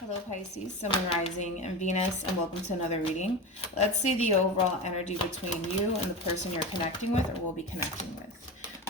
Hello Pisces, Sun, Moon, Rising, and Venus, and welcome to another reading. Let's see the overall energy between you and the person you're connecting with or will be connecting with.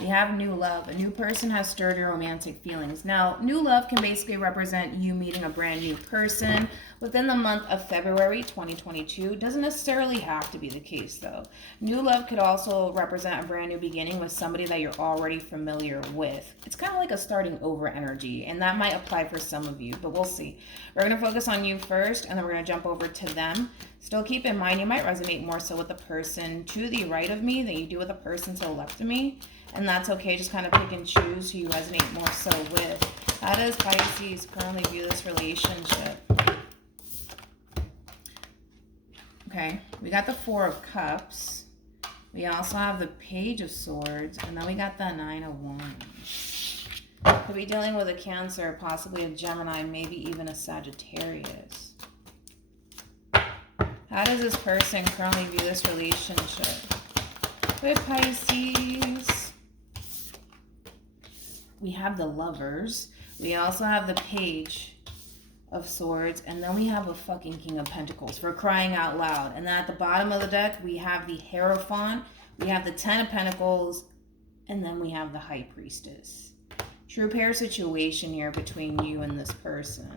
We have new love. A new person has stirred your romantic feelings. Now, new love can basically represent you meeting a brand new person within the month of February 2022. Doesn't necessarily have to be the case, though. New love could also represent a brand new beginning with somebody that you're already familiar with. It's kind of like a starting over energy, and that might apply for some of you, but we'll see. We're going to focus on you first, and then we're going to jump over to them. Still keep in mind, you might resonate more so with the person to the right of me than you do with the person to the left of me. And that's okay. Just kind of pick and choose who you resonate more so with. How does Pisces currently view this relationship? Okay, we got the Four of Cups. We also have the Page of Swords. And then we got the Nine of Wands. Could be dealing with a Cancer, possibly a Gemini, maybe even a Sagittarius. How does this person currently view this relationship? With Pisces. We have the Lovers. We also have the Page of Swords. And then we have a fucking King of Pentacles, for crying out loud. And then at the bottom of the deck, we have the Hierophant. We have the Ten of Pentacles. And then we have the High Priestess. True pair situation here between you and this person.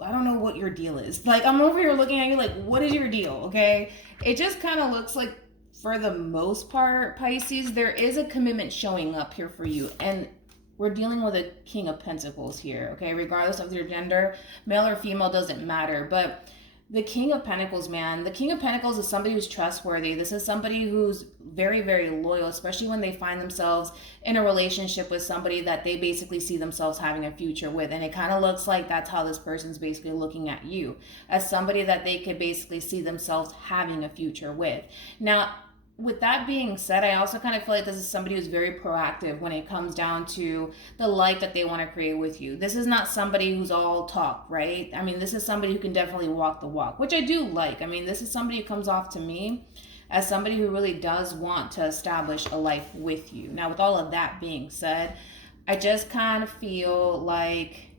I don't know what your deal is. Like, I'm over here looking at you like, what is your deal, okay? It just kind of looks like, for the most part, Pisces, there is a commitment showing up here for you. And we're dealing with a King of Pentacles here, okay? Regardless of your gender, male or female, doesn't matter. But the King of Pentacles, man, the King of Pentacles is somebody who's trustworthy. This is somebody who's very, very loyal, especially when they find themselves in a relationship with somebody that they basically see themselves having a future with. And it kind of looks like that's how this person's basically looking at you, as somebody that they could basically see themselves having a future with. Now, with that being said, I also kind of feel like this is somebody who's very proactive when it comes down to the life that they want to create with you. This is not somebody who's all talk, right? I mean, this is somebody who can definitely walk the walk, which I do like. I mean, this is somebody who comes off to me as somebody who really does want to establish a life with you. Now, with all of that being said, I just kind of feel like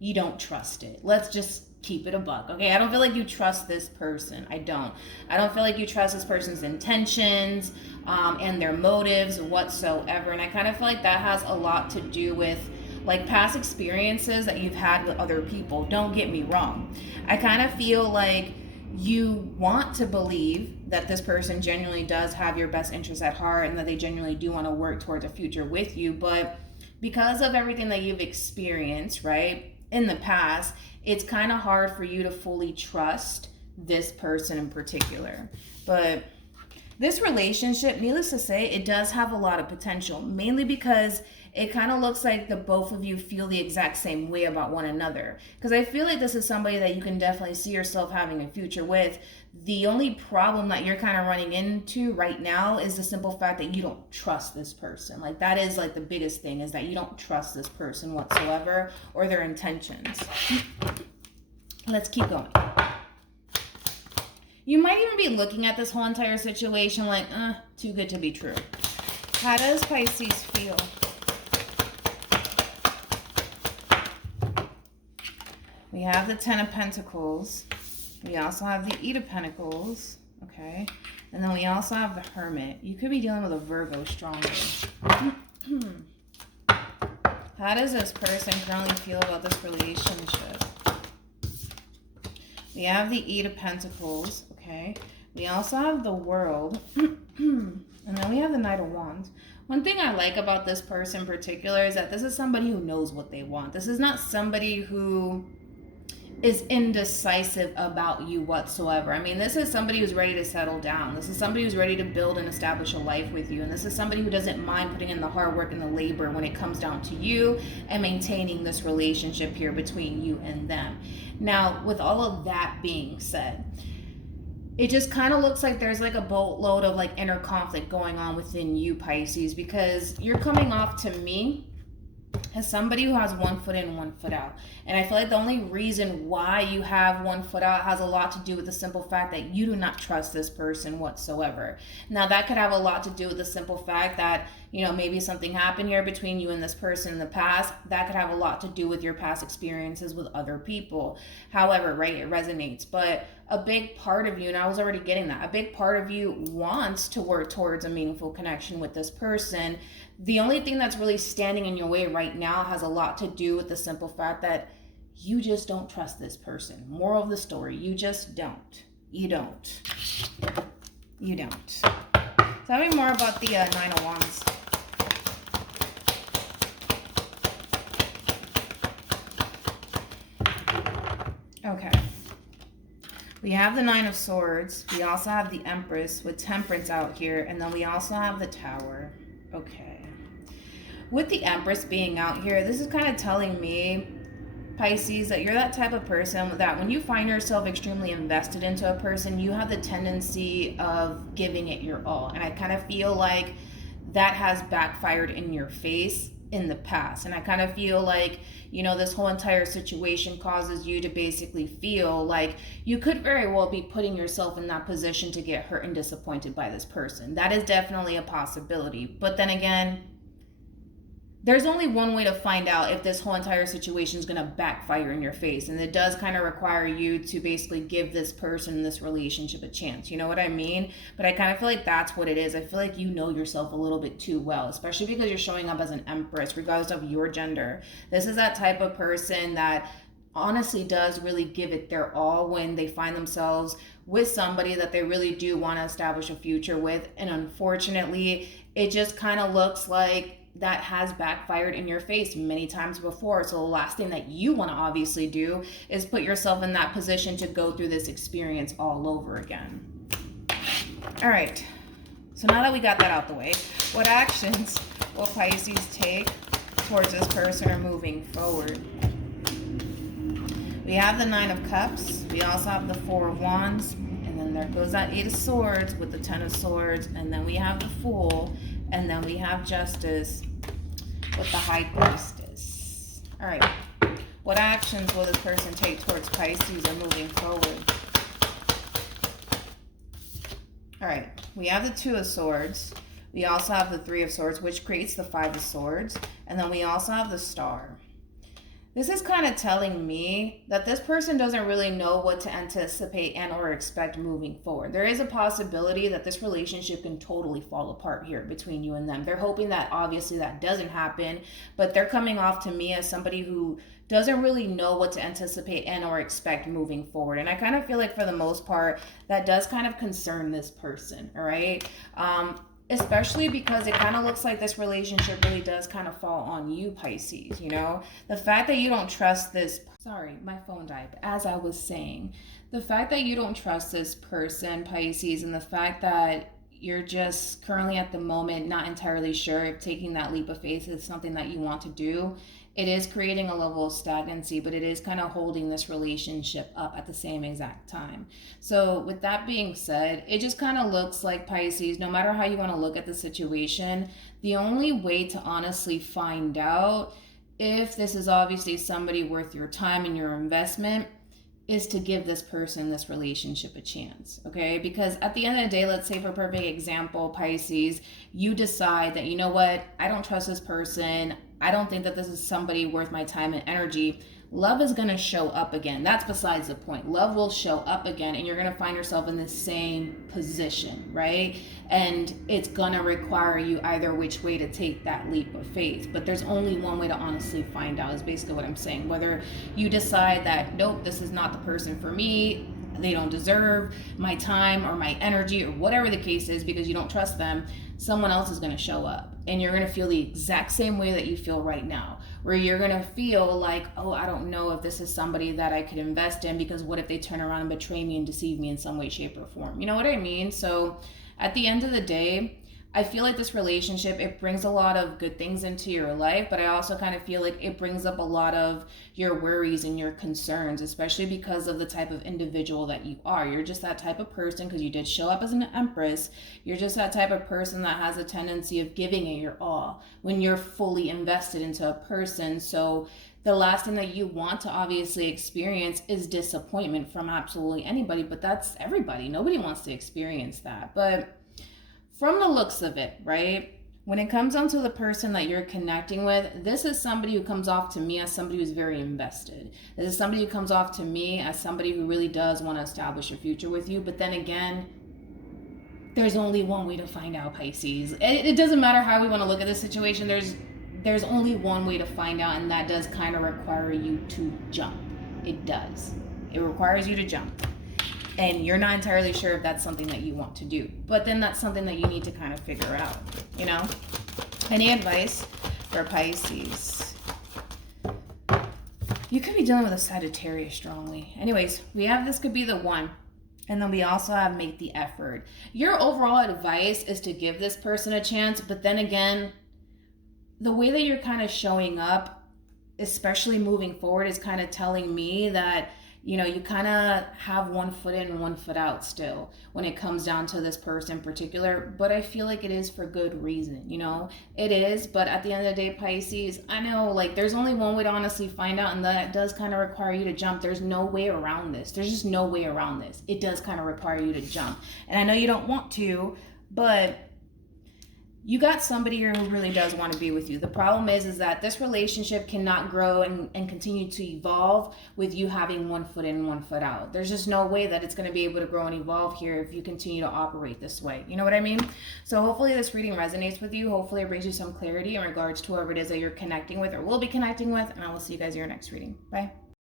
you don't trust it. Let's just keep it a buck, okay? I don't feel like you trust this person. I don't feel like you trust this person's intentions and their motives whatsoever. And I kind of feel like that has a lot to do with like past experiences that you've had with other people. Don't get me wrong. I kind of feel like you want to believe that this person genuinely does have your best interests at heart and that they genuinely do want to work towards a future with you. But because of everything that you've experienced, right, in the past, it's kind of hard for you to fully trust this person in particular. But this relationship, needless to say, it does have a lot of potential, mainly because it kind of looks like the both of you feel the exact same way about one another. Because I feel like this is somebody that you can definitely see yourself having a future with. The only problem that you're kind of running into right now is the simple fact that you don't trust this person. Like, that is like the biggest thing, is that you don't trust this person whatsoever or their intentions. Let's keep going. You might even be looking at this whole entire situation like, too good to be true. How does Pisces feel? We have the Ten of Pentacles. We also have the Eight of Pentacles. Okay. And then we also have the Hermit. You could be dealing with a Virgo strongly. How does this person currently feel about this relationship? We have the Eight of Pentacles. Okay. We also have the World. And then we have the Knight of Wands. One thing I like about this person in particular is that this is somebody who knows what they want. This is not somebody who is indecisive about you whatsoever. I mean, this is somebody who's ready to settle down. This is somebody who's ready to build and establish a life with you. And this is somebody who doesn't mind putting in the hard work and the labor when it comes down to you and maintaining this relationship here between you and them. Now, with all of that being said, it just kind of looks like there's like a boatload of like inner conflict going on within you, Pisces, because you're coming off to me as somebody who has 1 foot in, 1 foot out. And I feel like the only reason why you have 1 foot out has a lot to do with the simple fact that you do not trust this person whatsoever. Now, that could have a lot to do with the simple fact that you know, maybe something happened here between you and this person in the past that could have a lot to do with your past experiences with other people. However, right, it resonates. But a big part of you, and I was already getting that, a big part of you wants to work towards a meaningful connection with this person. The only thing that's really standing in your way right now has a lot to do with the simple fact that you just don't trust this person. Moral of the story, you just don't. You don't. You don't. Tell me more about the Nine of Wands. Okay. We have the Nine of Swords. We also have the Empress with Temperance out here. And then we also have the Tower. Okay. With the Empress being out here, this is kind of telling me, Pisces, that you're that type of person that when you find yourself extremely invested into a person, you have the tendency of giving it your all. And I kind of feel like that has backfired in your face in the past. And I kind of feel like, you know, this whole entire situation causes you to basically feel like you could very well be putting yourself in that position to get hurt and disappointed by this person. That is definitely a possibility. But then again, there's only one way to find out if this whole entire situation is going to backfire in your face. And it does kind of require you to basically give this person, this relationship, a chance. You know what I mean? But I kind of feel like that's what it is. I feel like you know yourself a little bit too well, especially because you're showing up as an Empress, regardless of your gender. This is that type of person that honestly does really give it their all when they find themselves with somebody that they really do want to establish a future with. And unfortunately, it just kind of looks like that has backfired in your face many times before. So the last thing that you want to obviously do is put yourself in that position to go through this experience all over again. All right. So now that we got that out the way, what actions will Pisces take towards this person or moving forward? We have the Nine of Cups. We also have the Four of Wands. And then there goes that Eight of Swords with the Ten of Swords. And then we have the Fool. And then we have Justice with the High Priestess. All right. What actions will this person take towards Pisces or moving forward? All right. We have the Two of Swords. We also have the Three of Swords, which creates the Five of Swords. And then we also have the Star. This is kind of telling me that this person doesn't really know what to anticipate and or expect moving forward. There is a possibility that this relationship can totally fall apart here between you and them. They're hoping that obviously that doesn't happen, but they're coming off to me as somebody who doesn't really know what to anticipate and or expect moving forward. And I kind of feel like for the most part, that does kind of concern this person, all right? Especially because it kind of looks like this relationship really does kind of fall on you, Pisces, you know? The fact that you don't trust this, sorry, my phone died, but as I was saying, the fact that you don't trust this person, Pisces, and the fact that you're just currently at the moment not entirely sure if taking that leap of faith is something that you want to do, it is creating a level of stagnancy, but it is kind of holding this relationship up at the same exact time. So with that being said, it just kind of looks like, Pisces, no matter how you want to look at the situation, the only way to honestly find out if this is obviously somebody worth your time and your investment is to give this person, this relationship, a chance, okay? Because at the end of the day, let's say for a perfect example, Pisces, you decide that, you know what, I don't trust this person, I don't think that this is somebody worth my time and energy. Love is going to show up again. That's besides the point. Love will show up again, and you're going to find yourself in the same position, right? And it's going to require you either which way to take that leap of faith. But there's only one way to honestly find out, is basically what I'm saying. Whether you decide that, nope, this is not the person for me, they don't deserve my time or my energy or whatever the case is, because you don't trust them, someone else is going to show up. And you're going to feel the exact same way that you feel right now, where you're going to feel like, oh, I don't know if this is somebody that I could invest in, because what if they turn around and betray me and deceive me in some way, shape, or form? You know what I mean? So at the end of the day, I feel like this relationship, it brings a lot of good things into your life, but I also kind of feel like it brings up a lot of your worries and your concerns, especially because of the type of individual that you are. You're just that type of person, because you did show up as an Empress. You're just that type of person that has a tendency of giving it your all when you're fully invested into a person. So the last thing that you want to obviously experience is disappointment from absolutely anybody, but that's everybody. Nobody wants to experience that. But from the looks of it, right? When it comes down to the person that you're connecting with, this is somebody who comes off to me as somebody who's very invested. This is somebody who comes off to me as somebody who really does want to establish a future with you. But then again, there's only one way to find out, Pisces. It doesn't matter how we want to look at this situation. There's only one way to find out, and that does kind of require you to jump. It does. It requires you to jump. And you're not entirely sure if that's something that you want to do. But then that's something that you need to kind of figure out, you know? Any advice for Pisces? You could be dealing with a Sagittarius strongly. Anyways, we have this could be the one. And then we also have make the effort. Your overall advice is to give this person a chance. But then again, the way that you're kind of showing up, especially moving forward, is kind of telling me that, you know, you kind of have one foot in and one foot out still when it comes down to this person in particular. But I feel like it is for good reason, you know? It is, but at the end of the day, Pisces, I know, like, there's only one way to honestly find out, and that does kind of require you to jump. There's no way around this. There's just no way around this. It does kind of require you to jump. And I know you don't want to, but you got somebody here who really does want to be with you. The problem is that this relationship cannot grow and continue to evolve with you having one foot in and one foot out. There's just no way that it's going to be able to grow and evolve here if you continue to operate this way. You know what I mean? So hopefully this reading resonates with you. Hopefully it brings you some clarity in regards to whoever it is that you're connecting with or will be connecting with. And I will see you guys in your next reading. Bye.